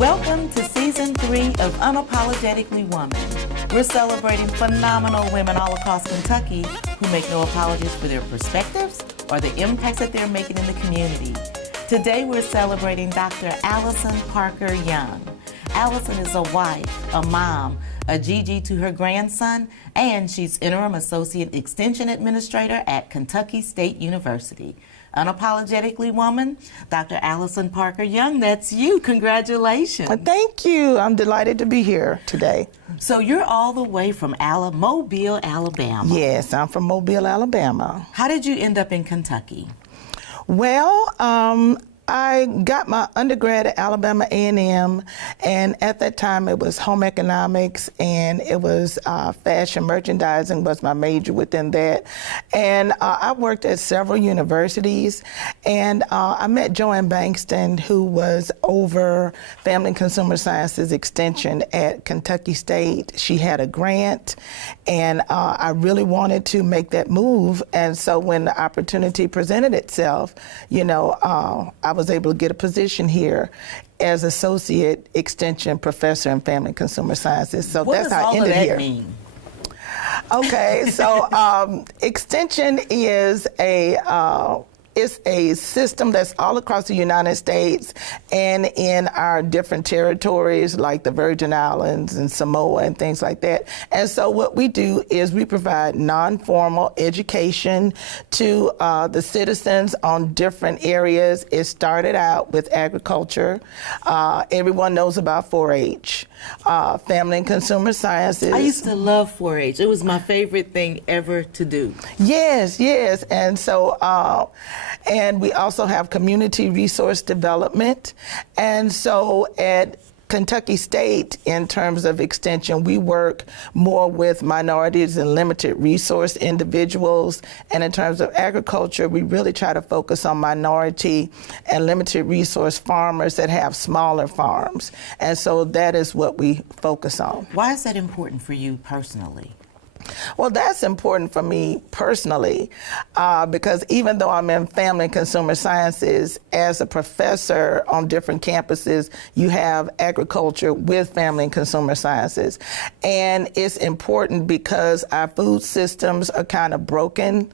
Welcome to Season 3 of Unapologetically Woman. We're celebrating phenomenal women all across Kentucky who make no apologies for their perspectives or the impacts that they're making in the community. Today we're celebrating Dr. Allison Parker-Young. Allison is a wife, a mom, a GG to her grandson, and she's Interim Associate Extension Administrator at Kentucky State University. Unapologetically Woman, Dr. Allison Parker-Young, that's you. Congratulations. Thank you. I'm delighted to be here today. So you're all the way from Mobile, Alabama. Yes, I'm from Mobile, Alabama. How did you end up in Kentucky? Well, I got my undergrad at Alabama A&M, and at that time it was home economics, and it was fashion merchandising was my major within that. And I worked at several universities, and I met Joanne Bankston, who was over Family and Consumer Sciences Extension at Kentucky State. She had a grant, and I really wanted to make that move. And so when the opportunity presented itself, you know, I was able to get a position here as Associate Extension Professor in Family and Consumer Sciences. So what that's how I ended here. Mean? Okay, so Extension is it's a system that's all across the United States and in our different territories like the Virgin Islands and Samoa and things like that. And so what we do is we provide non-formal education to the citizens on different areas. It started out with agriculture. Everyone knows about 4-H, Family and Consumer Sciences. I used to love 4-H. It was my favorite thing ever to do. Yes, yes. And so, and we also have community resource development. And so at Kentucky State, in terms of extension, we work more with minorities and limited resource individuals. And in terms of agriculture, we really try to focus on minority and limited resource farmers that have smaller farms. And so that is what we focus on. Why is that important for you personally? Well, that's important for me personally because even though I'm in Family and Consumer Sciences, as a professor on different campuses, you have agriculture with Family and Consumer Sciences. And it's important because our food systems are kind of broken.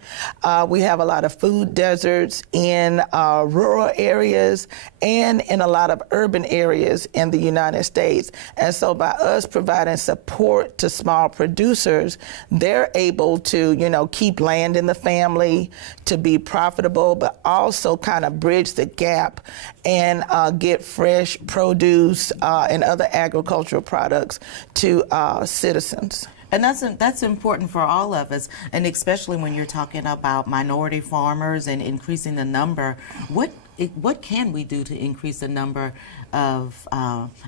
We have a lot of food deserts in rural areas and in a lot of urban areas in the United States. And so by us providing support to small producers, they're able to, you know, keep land in the family, to be profitable, but also kind of bridge the gap and get fresh produce and other agricultural products to citizens. And that's important for all of us, and especially when you're talking about minority farmers and increasing the number. What can we do to increase the number of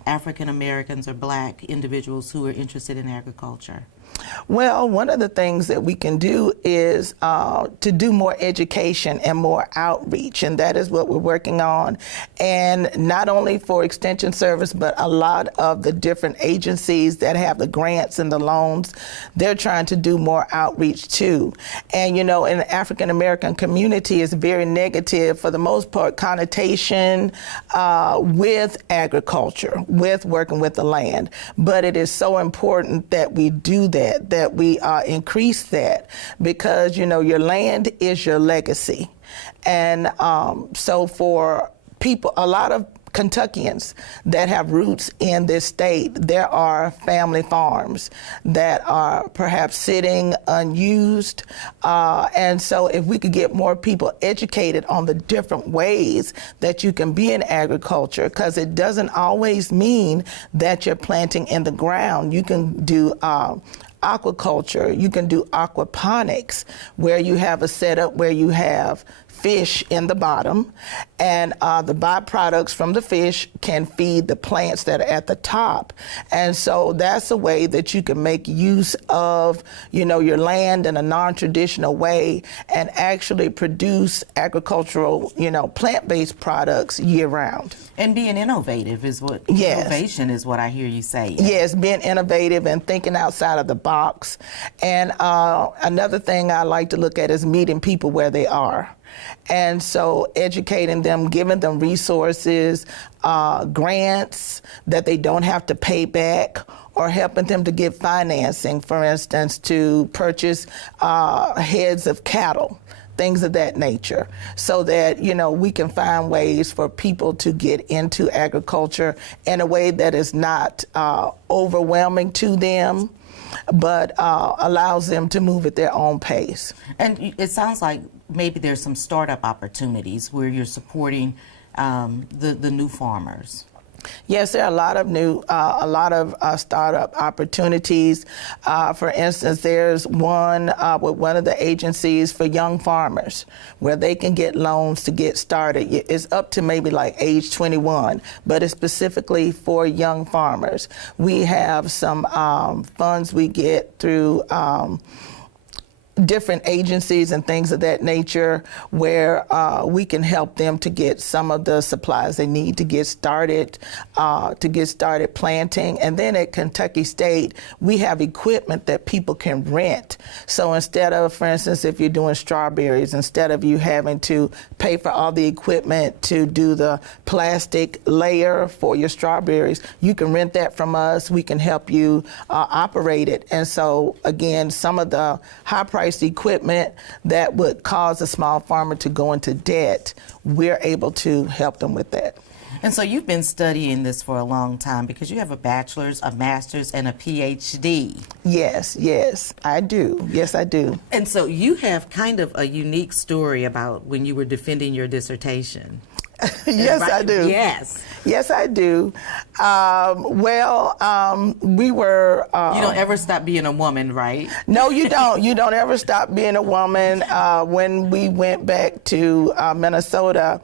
African Americans or Black individuals who are interested in agriculture? Well, one of the things that we can do is to do more education and more outreach, and that is what we're working on. And not only for Extension Service, but a lot of the different agencies that have the grants and the loans, they're trying to do more outreach too. And you know, in the African American community, it's very negative, for the most part, connotation with agriculture, with working with the land. But it is so important that we do that we increase that, because, you know, your land is your legacy. And so for people, a lot of Kentuckians that have roots in this state, there are family farms that are perhaps sitting unused. And so if we could get more people educated on the different ways that you can be in agriculture, because it doesn't always mean that you're planting in the ground. You can do aquaculture, you can do aquaponics, where you have a setup where you have fish in the bottom, and the byproducts from the fish can feed the plants that are at the top. And so that's a way that you can make use of, you know, your land in a non-traditional way and actually produce agricultural, you know, plant-based products year-round. And being innovative is what, yes. Innovation is what I hear you say. Yes, being innovative and thinking outside of the box. And another thing I like to look at is meeting people where they are. And so educating them, giving them resources, grants that they don't have to pay back, or helping them to get financing, for instance, to purchase heads of cattle, things of that nature, so that, you know, we can find ways for people to get into agriculture in a way that is not overwhelming to them, but allows them to move at their own pace. And it sounds like maybe there's some startup opportunities where you're supporting the new farmers. Yes, there are a lot of startup opportunities. For instance, there's one with one of the agencies for young farmers where they can get loans to get started. It's up to maybe like age 21, but it's specifically for young farmers. We have some funds we get through different agencies and things of that nature where we can help them to get some of the supplies they need to get started planting. And then at Kentucky State, we have equipment that people can rent. So instead of, for instance, if you're doing strawberries, instead of you having to pay for all the equipment to do the plastic layer for your strawberries, you can rent that from us. We can help you operate it. And so, again, some of the high-priced equipment that would cause a small farmer to go into debt, we're able to help them with that. And so you've been studying this for a long time because you have a bachelor's, a master's, and a PhD. Yes, I do. Yes, I do. And so you have kind of a unique story about when you were defending your dissertation. Yes, right? I do. Yes, I do. We were... you don't ever stop being a woman, right? No, you don't. You don't ever stop being a woman. When we went back to Minnesota,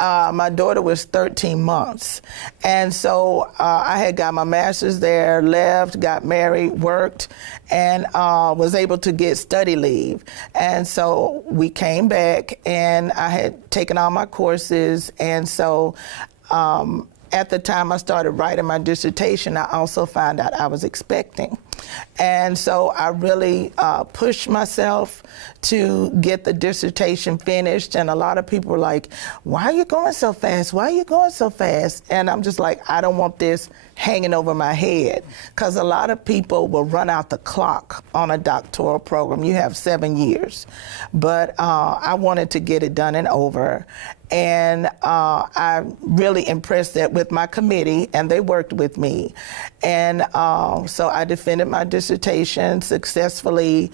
my daughter was 13 months. And so I had got my master's there, left, got married, worked, and was able to get study leave. And so we came back, and I had taken all my courses. And so at the time I started writing my dissertation, I also found out I was expecting. And so I really pushed myself to get the dissertation finished. And a lot of people were like, why are you going so fast? Why are you going so fast? And I'm just like, I don't want this hanging over my head. Because a lot of people will run out the clock on a doctoral program. You have 7 years. But I wanted to get it done and over. And I really impressed that with my committee, and they worked with me. And so I defended my dissertation successfully.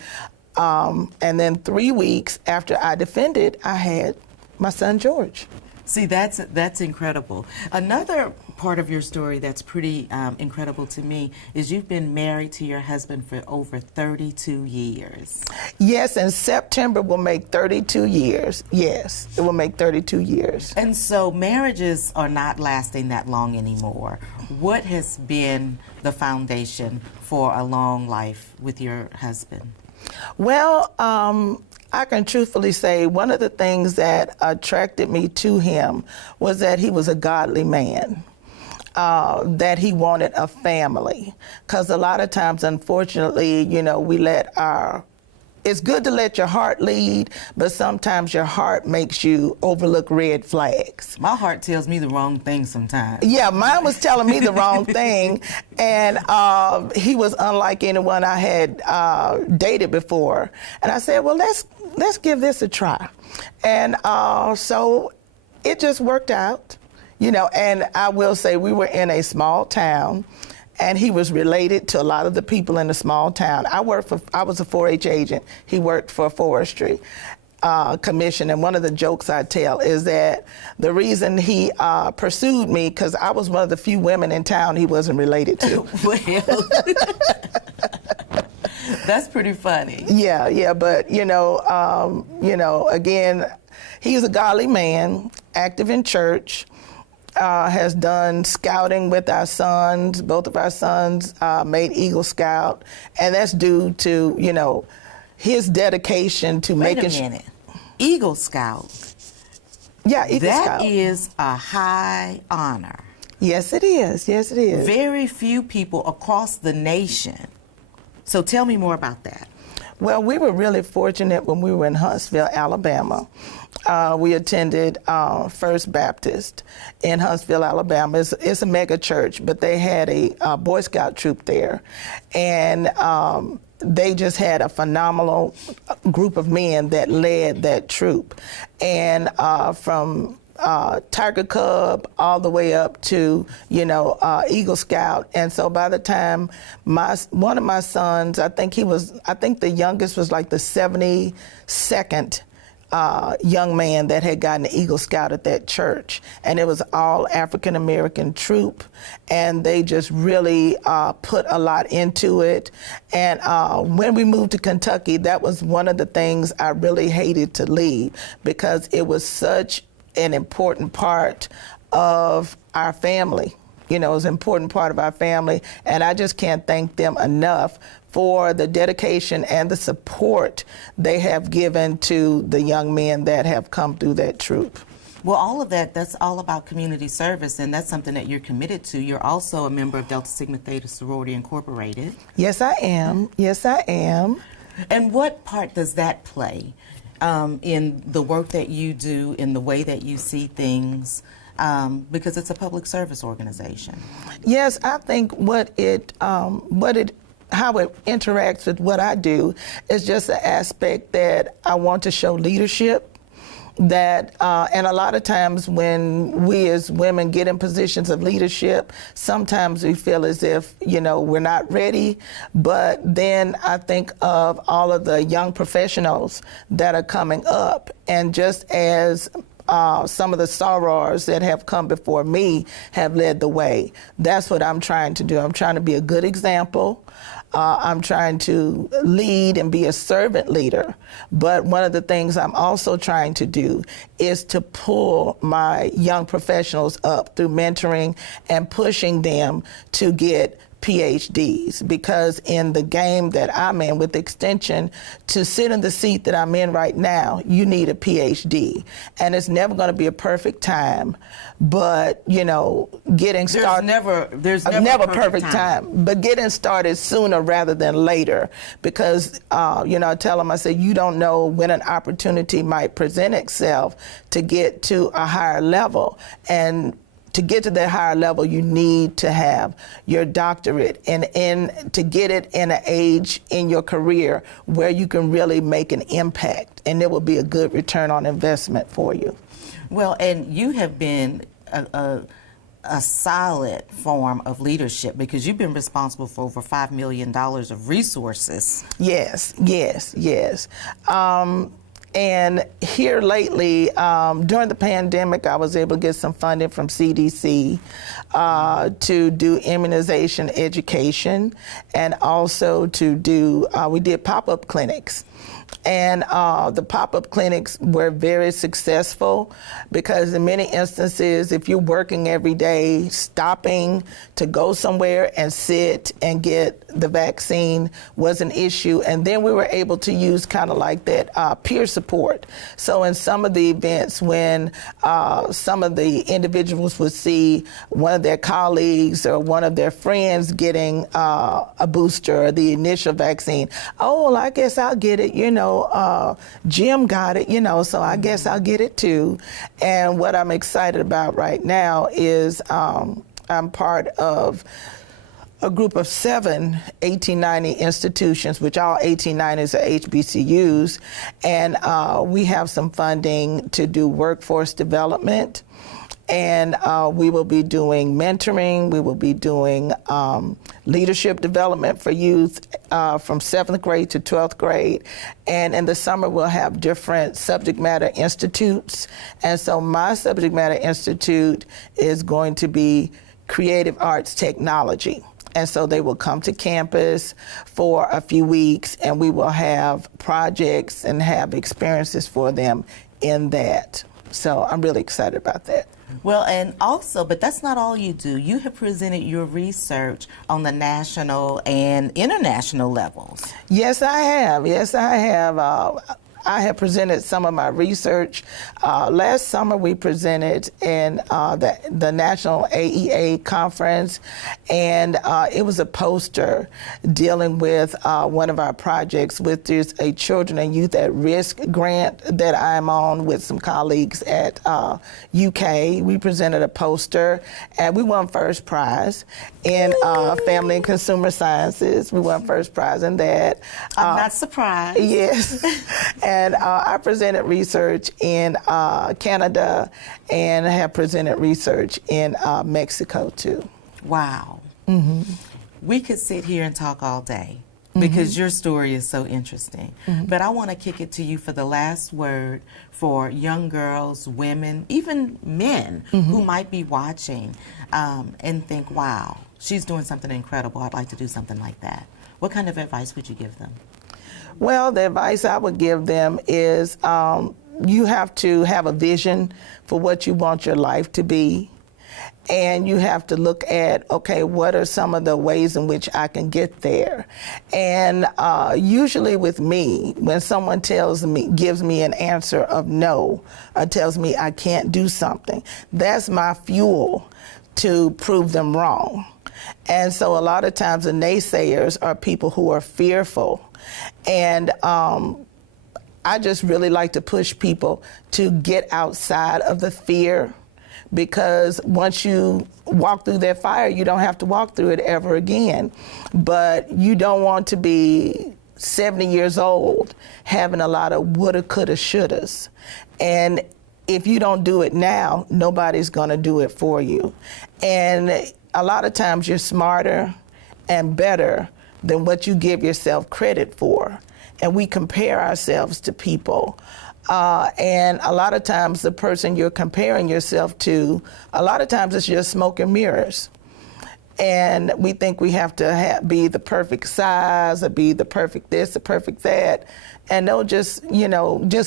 And then 3 weeks after I defended, I had my son George. See, that's incredible. Another part of your story that's pretty incredible to me is you've been married to your husband for over 32 years. Yes, in September will make 32 years. Yes, it will make 32 years. And so marriages are not lasting that long anymore. What has been the foundation for a long life with your husband? Well, I can truthfully say one of the things that attracted me to him was that he was a godly man, that he wanted a family. Because a lot of times, unfortunately, you know, it's good to let your heart lead, but sometimes your heart makes you overlook red flags. My heart tells me the wrong thing sometimes. Yeah, mine was telling me the wrong thing, and he was unlike anyone I had dated before. And I said, well, let's give this a try. And so it just worked out, you know, and I will say we were in a small town, and he was related to a lot of the people in the small town. I was a 4-H agent. He worked for a forestry commission, and one of the jokes I tell is that the reason he pursued me, because I was one of the few women in town he wasn't related to. Well, that's pretty funny. Yeah, but you know, again, he's a godly man, active in church. Has done scouting with our sons. Both of our sons made Eagle Scout, and that's due to, you know, his dedication to making sure. Wait a minute. Eagle Scout. Yeah, Eagle Scout. That is a high honor. Yes, it is. Yes, it is. Very few people across the nation. So tell me more about that. Well, we were really fortunate when we were in Huntsville, Alabama. We attended First Baptist in Huntsville, Alabama. It's a mega church, but they had a Boy Scout troop there. And they just had a phenomenal group of men that led that troop. And from Tiger Cub all the way up to, Eagle Scout. And so by the time one of my sons, I think the youngest was like the 72nd young man that had gotten an Eagle Scout at that church. And it was all African American troop. And they just really put a lot into it. And when we moved to Kentucky, that was one of the things I really hated to leave, because it was such an important part of our family. It was an important part of our family, and I just can't thank them enough for the dedication and the support they have given to the young men that have come through that troop. Well, all of that's all about community service, and that's something that you're committed to. You're also a member of Delta Sigma Theta Sorority Incorporated. Yes, I am. Yes, I am. And what part does that play in the work that you do, in the way that you see things, because it's a public service organization? Yes, I think how it interacts with what I do is just an aspect that I want to show leadership. That and a lot of times when we as women get in positions of leadership, sometimes we feel as if we're not ready. But then I think of all of the young professionals that are coming up, and just as some of the sorors that have come before me have led the way, that's what I'm trying to do. I'm trying to be a good example. I'm trying to lead and be a servant leader. But one of the things I'm also trying to do is to pull my young professionals up through mentoring and pushing them to get PhDs, because in the game that I'm in with Extension, to sit in the seat that I'm in right now, you need a PhD. And it's never going to be a perfect time, but getting started. There's never a perfect time. But getting started sooner rather than later, because I tell them, I say, you don't know when an opportunity might present itself to get to a higher level. And to get to that higher level, you need to have your doctorate, and to get it in an age in your career where you can really make an impact, and it will be a good return on investment for you. Well, and you have been a solid form of leadership, because you've been responsible for over $5 million of resources. Yes. And here lately, during the pandemic, I was able to get some funding from CDC to do immunization education, and also to do, we did pop-up clinics. And the pop-up clinics were very successful, because in many instances, if you're working every day, stopping to go somewhere and sit and get the vaccine was an issue. And then we were able to use kind of like that peer support. So in some of the events, when some of the individuals would see one of their colleagues or one of their friends getting a booster or the initial vaccine, oh, well, I guess I'll get it, Jim got it, so I guess I'll get it too. And what I'm excited about right now is I'm part of a group of 7 1890 institutions, which all 1890s are HBCUs, and we have some funding to do workforce development. And we will be doing mentoring, we will be doing leadership development for youth from 7th grade to 12th grade. And in the summer, we'll have different subject matter institutes. And so my subject matter institute is going to be creative arts technology. And so they will come to campus for a few weeks, and we will have projects and have experiences for them in that. So I'm really excited about that. Well, and also, but that's not all you do. You have presented your research on the national and international levels. Yes, I have. I have presented some of my research. Last summer we presented in the National AEA conference, and it was a poster dealing with one of our projects, which is a Children and Youth at Risk grant that I'm on with some colleagues at UK. We presented a poster, and we won first prize in Family and Consumer Sciences. We won first prize in that. I'm not surprised. Yes. And I presented research in Canada and have presented research in Mexico too. Wow. Mm-hmm. We could sit here and talk all day because your story is so interesting. But I want to kick it to you for the last word for young girls, women, even men who might be watching and think, wow, she's doing something incredible. I'd like to do something like that. What kind of advice would you give them? Well, the advice I would give them is you have to have a vision for what you want your life to be. And you have to look at, okay, what are some of the ways in which I can get there? And usually with me, when someone gives me an answer of no, or tells me I can't do something, that's my fuel to prove them wrong. And so a lot of times the naysayers are people who are fearful. And I just really like to push people to get outside of the fear, because once you walk through that fire, you don't have to walk through it ever again. But you don't want to be 70 years old having a lot of woulda, coulda, shouldas. And if you don't do it now, nobody's going to do it for you. And a lot of times you're smarter and better than what you give yourself credit for. And we compare ourselves to people. And a lot of times the person you're comparing yourself to, a lot of times it's just smoke and mirrors. And we think we have to be the perfect size, or be the perfect this, the perfect that. And no, just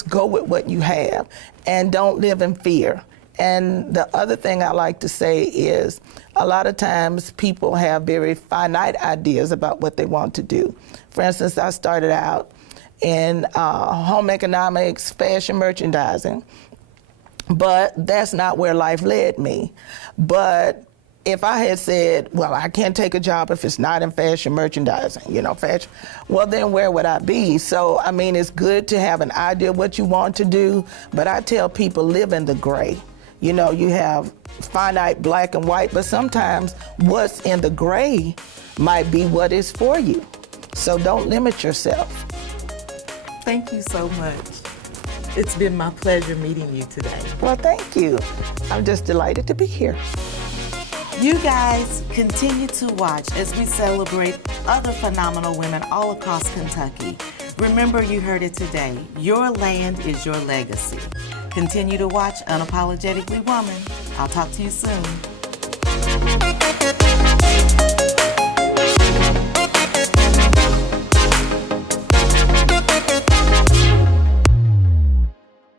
go with what you have and don't live in fear. And the other thing I like to say is a lot of times people have very finite ideas about what they want to do. For instance, I started out in home economics, fashion merchandising, but that's not where life led me. But if I had said, well, I can't take a job if it's not in fashion merchandising, fashion, well, then where would I be? So, I mean, it's good to have an idea of what you want to do, but I tell people live in the gray. You have finite black and white, but sometimes what's in the gray might be what is for you. So don't limit yourself. Thank you so much. It's been my pleasure meeting you today. Well, thank you. I'm just delighted to be here. You guys continue to watch as we celebrate other phenomenal women all across Kentucky. Remember, you heard it today. Your land is your legacy. Continue to watch Unapologetically Woman. I'll talk to you soon.